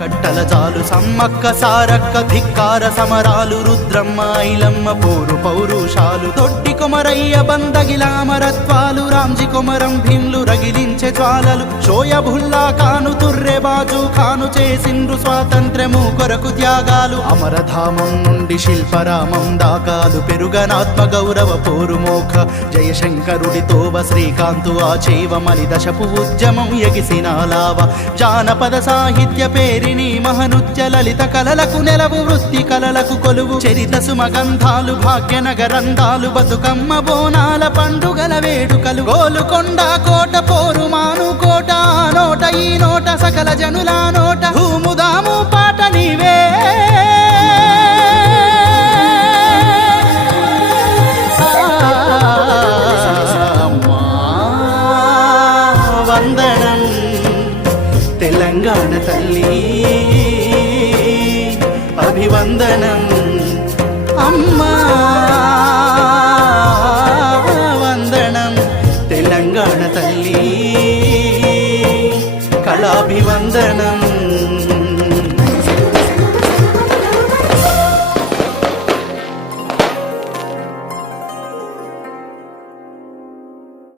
కట్టల జాలు సమ్మక్క సారక్క ధిక్కార సమరాలు రుద్రమ్మ ఐలమ్మ పోరు పౌరుషాలు తొట్టి కొమరయ్య బందగిలామరత్వాలు రాంజి కొమరం భీమ్లు రగిలించే జ్వాలలు షోయబుల్లా ఖాను తుర్రె బాజు ఖాను చేసిండ్రు స్వాతంత్ర్యము కొరకు త్యాగాలు అమరధామం నుండి శిల్పరామం దాకాలు పెరుగనాత్మ గౌరవ పోరుమోఖ జయశంకరుడితోవ శ్రీకాంతు ఆచేవమలి దశపు ఉద్యమం ఎగిసిన లావ జానపద సాహిత్య పేరి మహనృత్య లలిత కళలకు నెలవు వృత్తి కళలకు కొలువు చరిత సుమగంధాలు భాగ్యనగరంధాలు బతుకమ్మ బోనాల పండుగల వేడుకలు గోలుకొండ కోట పోరు మాను కోట నోట ఈ నోట సకల జనుల నోట భూముదాము పాట నీవే వందనం తెలంగాణ తల్లి అభివందనం అమ్మా వందనం తెలంగాణ తల్లి కళాభివందనం